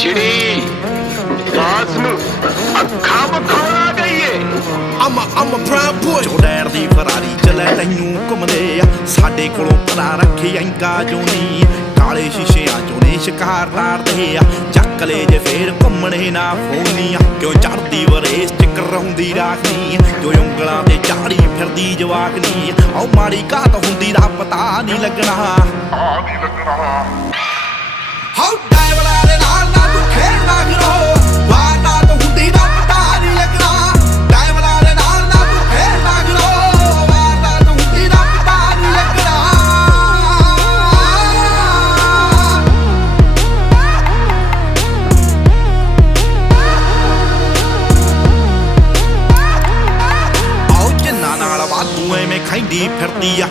चिड़ी बाज नू अखा बखा गई है। I'm a prime boy ਜੋ ਡੈਰ ਦੀ ਫਰਾਰੀ ਚ ਲੈ ਤੈਨੂੰ ਘੁੰਮਦੇ ਆ ਸਾਡੇ ਕੋਲੋਂ ਪਤਾ ਰੱਖੇ ਐਂਗਾ ਜੋ ਨਹੀਂ ਕਾਲੇ ਸ਼ੀਸ਼ਿਆਂ ਚੋਂ ਨੇ ਸ਼ਿਕਾਰ ਤਾਰਦੇ ਆ ਚੱਕ ਲੈ ਜੇ ਫੇਰ ਘੁੰਮਣੇ ਨਾ ਫੋਨੀਆਂ ਕਿਉਂ ਚੜਦੀ ਵਰੇਸ ਚ ਕਰਾਉਂਦੀ ਰਾਖਨੀ ਜੋ ਉਂਗਲਾਂ ਤੇ ਝਾੜੀ ਫਿਰਦੀ ਜਵਾਕਨੀ ਉਹ ਮਾੜੀ ਘਾਟ ਹੁੰਦੀ ਦਾ ਪਤਾ ਨਹੀਂ ਲੱਗਣਾ ਹਾਉ ਡਾਇਵਲਾ ਦੇ ਨਾਲ ਨਾ ਤੂੰ ਖੇਡਦਾ ਕਰੋ ਵਾਰਦਾ ਤੋਂ ਹੁੰਦੀ ਦਾ ਪਤਾ ਨਹੀਂ ਲੱਗਣਾ ਡਾਇਵਲਾ ਦੇ ਨਾਲ ਨਾ ਤੂੰ ਖੇਡਦਾ ਕਰੋ ਵਾਰਦਾ ਤੋਂ ਹੁੰਦੀ ਦਾ ਪਤਾ ਨਹੀਂ ਲੱਗਣਾ ਆਓ ਜਿੰਨਾ ਨਾਲ ਵਾਧੂ ਐਵੇਂ ਖਾਂਦੀ ਫਿਰਦੀ ਆ